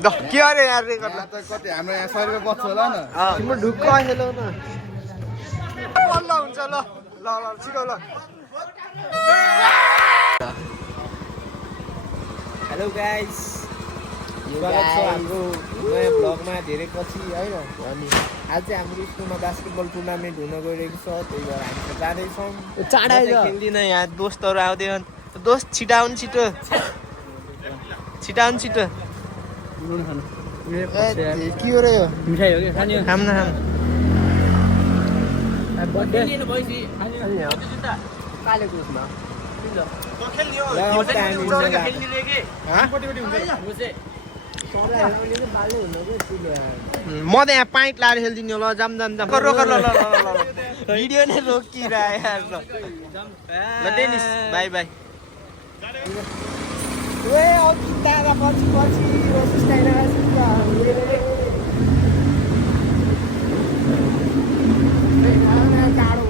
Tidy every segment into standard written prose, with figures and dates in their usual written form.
ल के अरे यार रे गर्न त कति हाम्रो यहाँ 100 रुपैयाँ बच्छ होला न तिम्रो ढुक्क हेलो न ल हुन्छ ल ल ल छिटो ल हेलो गाइस स्वागत छ हाम्रो नयाँ ब्लगमा धेरै पछि हैन अनि आज चाहिँ हाम्रो स्कुलमा बास्केटबल टुर्नामेन्ट हुन गइरहेको छ त्यही भएर हामी त जाँदैछौँ चाँडै खेल्दिन यहाँ दोस्तहरू आउँदैन दोस्त छिटाउनु छिटो छिटाउनु छिटो के हो र यो मिठाई हो कि खाने हो खाम न खाम बर्थडे कालेको उसमा म त यहाँ पाइट लाएर खेलिदिनु ल जाम जाम जाम रोक ल ल ल भिडियो नै रोकिरह यार ल टेनिस बाई बाई ओए अघि दादा पछि पछि टाढो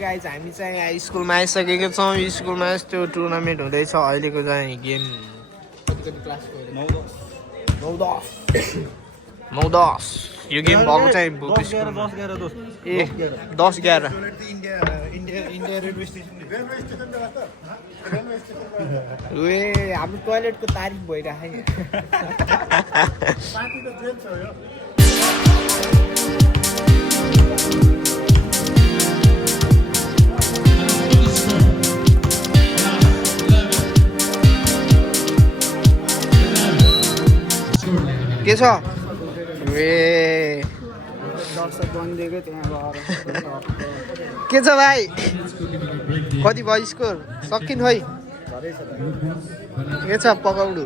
गाइज हामी चाहिँ यहाँ स्कुलमा आइसकेको छौँ स्कुलमा यस्तो टुर्नामेन्ट हुँदैछ अहिलेको चाहिँ गेम 9-10 यो गेम भएको चाहिँ बुक स्कुलमा ए 10-11 ए हाम्रो टोयलेटको तारिफ भइरहेको के छ ए के छ भाइ कति भयो स्कोर सकिन खोइ के छ पकाउडु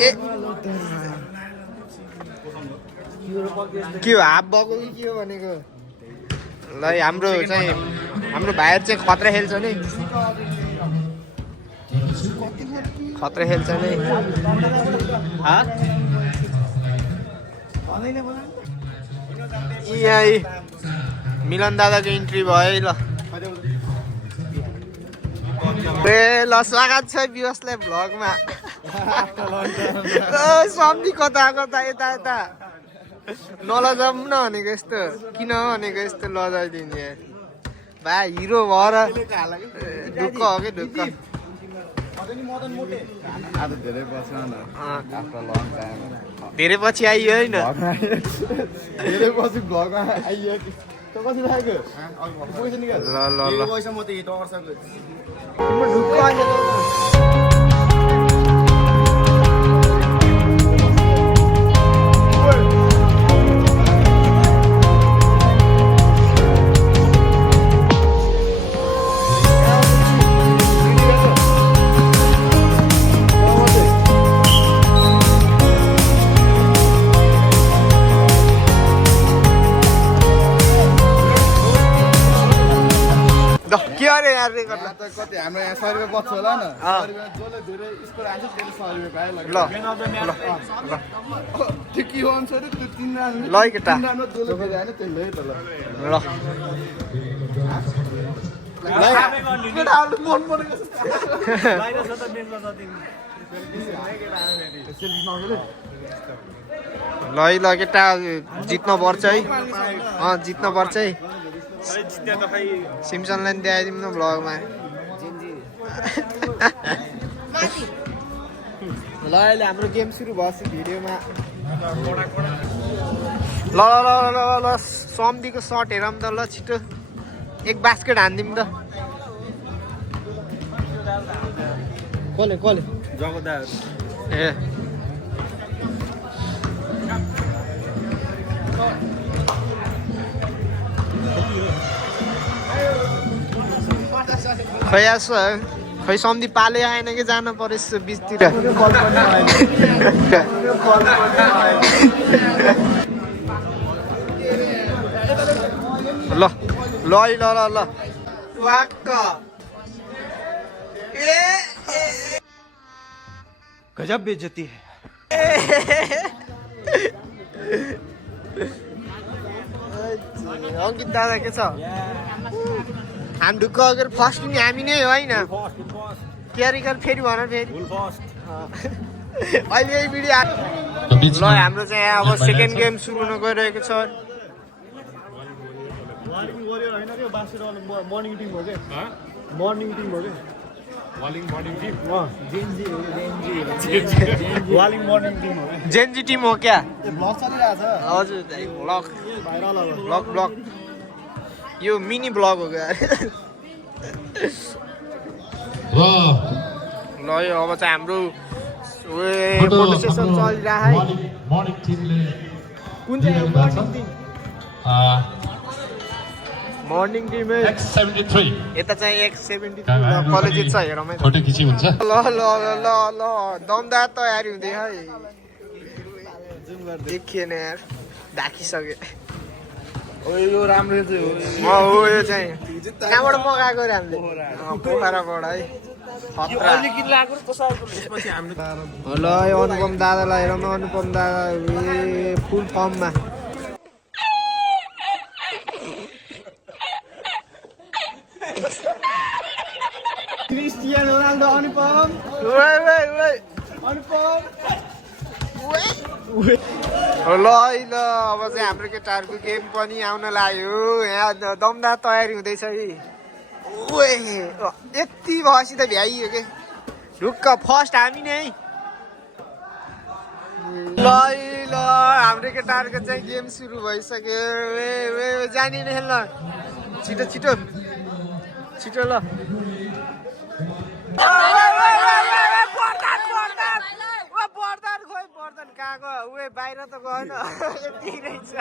ए के हो हाफ भएको कि के हो भनेको ल हाम्रो भाइहरू चाहिँ खतरा खेल्छ नि खतरा खेल्छ नि यहाँ मिलन दादाको इन्ट्री भयो है ल ए ल स्वागत छ बियसलाई भ्लगमा सम्झी कता कता यता यता नलजाउँ न भनेको यस्तो किन भनेको यस्तो लजाइदिने भाइ हिरो भएर ढुक्क हो कि ढुक्क धेरै पछि आइयो होइन धेरै पछि भ्लगमा आइयो त कति लाग्यो पैसा निकाल ल ल ल पैसा म त हिट गर्छु तिम्रो ढुक्क अहिले के अरे यार रे गर्न त कति हाम्रो यहाँ 100 रुपैयाँ बच्छ होला न 100 रुपैयाँ जसले धेरै स्कोर आन्छ त्यसले 100 रुपैयाँ पायो ल त्यो के हो अनुसार त्यो 3 राउन्ड ल केटा 3 राउन्डमा जसले धेरै आएन त्यसले त ल केटाहरु मन परेको बाहिर छ त बेन्चमा जति ल केटा जित्न पर्छ है जित्न पर्छ है सिमसनलाई देखाइदिउँ न भ्लगमा ल अहिले हाम्रो गेम सुरु भएछ भिडियोमा ल ल ल ल ल सम्धीको सर्ट हेरौँ त ल छिटो एक बास्केट हानिदिउँ त कसले ए खै खै सम्धि पाले आएन कि जान पर्यो यस्तो बिचतिर ल ल ल ल वाक्क गजब बेइज्जती है अङ्कित दादा के छ हामी ढुक्क अगर फर्स्ट नि हामी नै होइन क्यारिकर फेरि भन फेरि अहिले यही भिडियो ल हाम्रो चाहिँ अब सेकेन्ड गेम सुरु हुन गइरहेको छ मर्निङ टिम हो के मर्निङ टिम हो के वालिङ मर्निङ टिम वालिङ मर्निङ टिम हो जेनजी टिम हो क्या ब्लग चलिरहेछ हजुर ब्लग भाइरल अब ब्लग ब्लग यो मिनी ब्लग हो क्या ल यो अब चाहिँ हाम्रो फोटो सेसन चलिरहेको है मर्निङ टिमले कुन चाहिँ morning team morning team X73 यता चाहिँ X73 कलेज छ हेरौँ है फोटो खिची हुन्छ ल ल ल ल ल दमदार तयारी हुँदै है देखिएन यार ढाकिसके यो राम्रो चाहिँ हो यो चाहिँ कहाँबाट मगाएको रे हामीले पोखराबाट है ल यो अनुपम दादालाई हेरौँ अनुपम दादा फुल फर्ममा क्रिस्टियानो रोनाल्डो अनुपम अनुपम ल ल अब चाहिँ हाम्रो केटाहरूको गेम पनि आउन लाग्यो यहाँ दमदार तयारी हुँदैछ है यति भएपछि त भ्याइयो के ढुक्क फर्स्ट हामी नै ल ल हाम्रो केटाहरूको चाहिँ गेम सुरु भइसक्यो जाने नै ल छिटो छिटो छिटो ल बर्दन कहाँ गयो उयो बाहिर त गएन यति रहेछ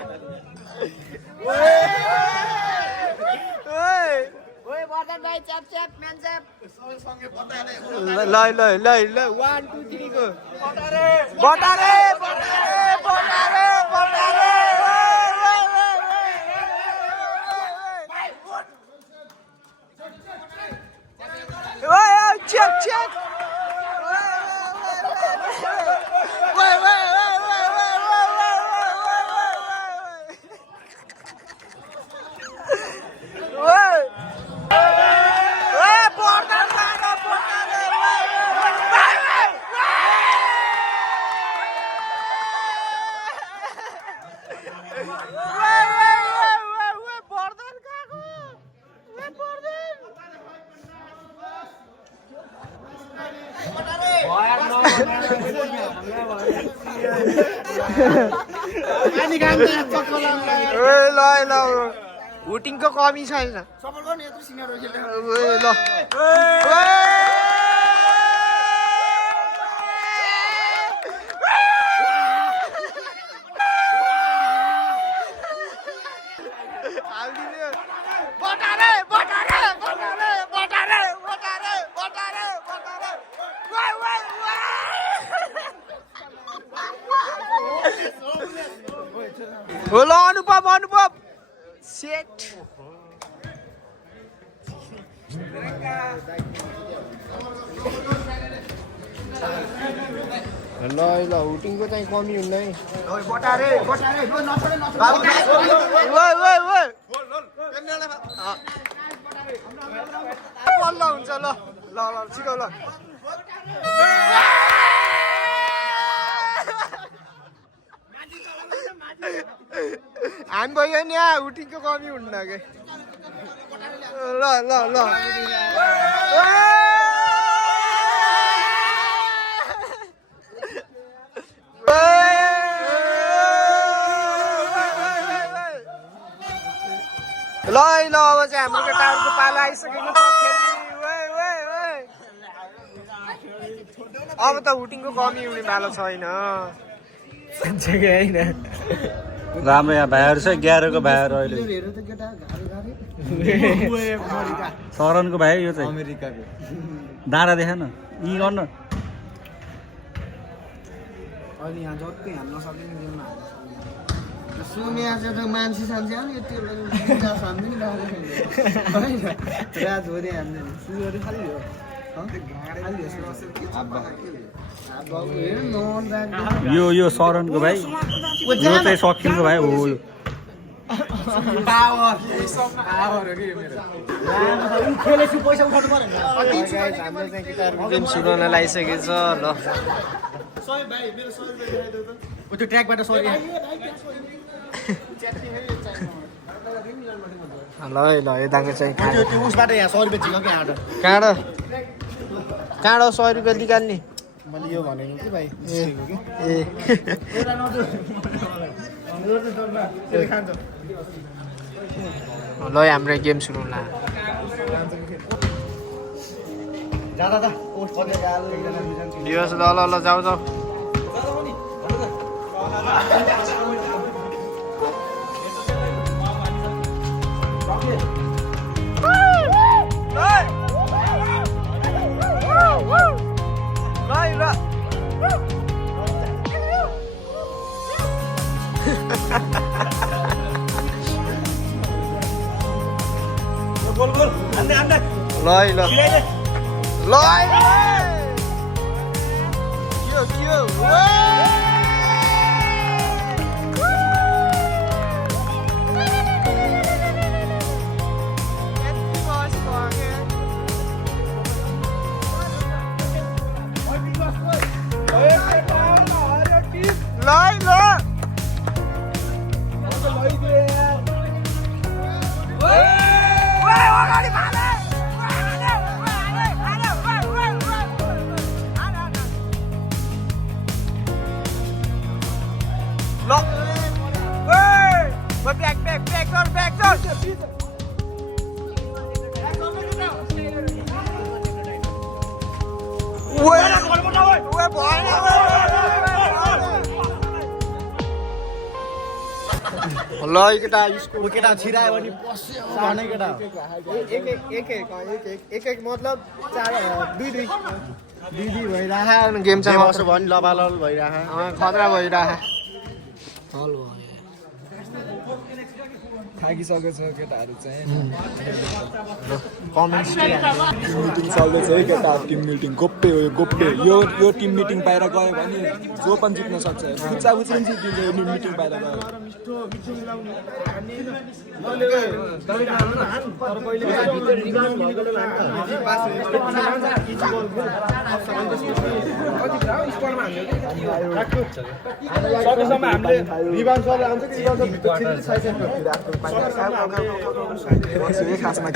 ल ल ल ल 1 2 3 को बटारे check ल हुटिङको कमी छैन ल ल अनुपम सेट ल हुटिङको चाहिँ कमी हुन्न है बल्ल हुन्छ ल छिटो ल हामी भयो नि यहाँ हुटिङको कमी हुन्न के ल अब चाहिँ हाम्रो केटाहरूको पालो आइसकेको छ अब त हुटिङको कमी हुने पालो छैन राम्रो यहाँ भाइहरू छ 11 को भाइहरू अहिले शरणको भाइ यो चाहिँ अमेरिकाको दारा देखा न यी गर्न अहिले यहाँ जति हान्न सकिने सुन्या चाहिँ त मान्छे सान्छे आउने यति बेला सान्ने नि होइन रात हो रे हामीले सुहरू खालि हो यो शरणको भाइ यो चाहिँ सकिनको भाइ हो गेम सुनाउन लागिसकेको छ ल त्यो ट्र्याकबाट सरी ल ल यताको चाहिँ त्यो उसबाट यहाँ 100 रुपैयाँ झिक्यो क्या आँटा काँडो 100 रुपियाँ निकाल्ने मैले यो भनेको कि भाइ ए ल हाम्रो गेम सुरु होला दिवस ल ल ल जाऊ जाऊ ल ल केटा यसको केटा छिरायो भने पस्यो भने केटा एक मतलब 2 भइरह गेम चाहिँ बस्यो भने लबालल भइरह खतरा भइरह थाकिसकेको छ केटाहरू चाहिँ कमेन्ट्स मिटिङ चल्दैछ है केटाहरू टिम मिटिङ गोप्पे हो यो टिम मिटिङ बाहिर गयो भने जो पनि जित्न सक्छ खुच्चा खुच्ची जित्दिन्छ यो टिम मिटिङ बाहिर गयो खासमा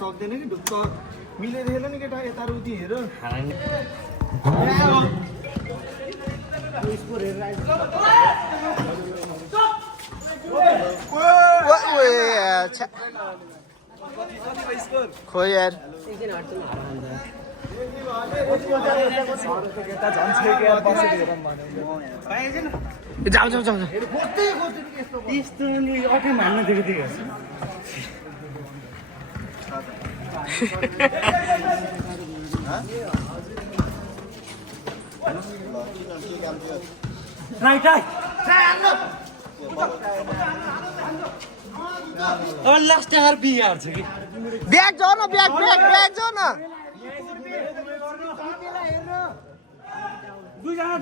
सक्दैन कि ढुक्क मिलेर नि केटा यता उति हेर खोइ यार जाऊ जाऊ जाऊ लास्ट यार बिहार छ कि ब्याग जाऊ न ब्याग जाऊ न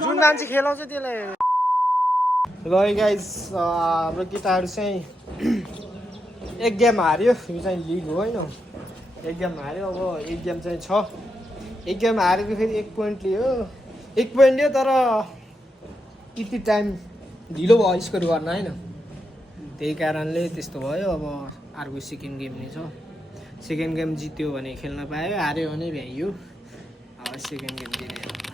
जुन मान्छे खेलाउँछ त्यसलाई ल गाइस हाम्रो केटाहरू चाहिँ एक गेम हार्यो यो चाहिँ लिग हो होइन एक गेम हार्यो अब एक गेम चाहिँ छ एक गेम हारेको फेरि 1 पोइन्ट लियो 1 पोइन्ट लियो तर यति टाइम ढिलो भयो स्कोर गर्न होइन त्यही कारणले त्यस्तो भयो अब अर्को सेकेन्ड गेम नै छ सेकेन्ड गेम जित्यो भने खेल्न पायो हार्यो भने भ्याइयो अब सेकेन्ड गेम दिने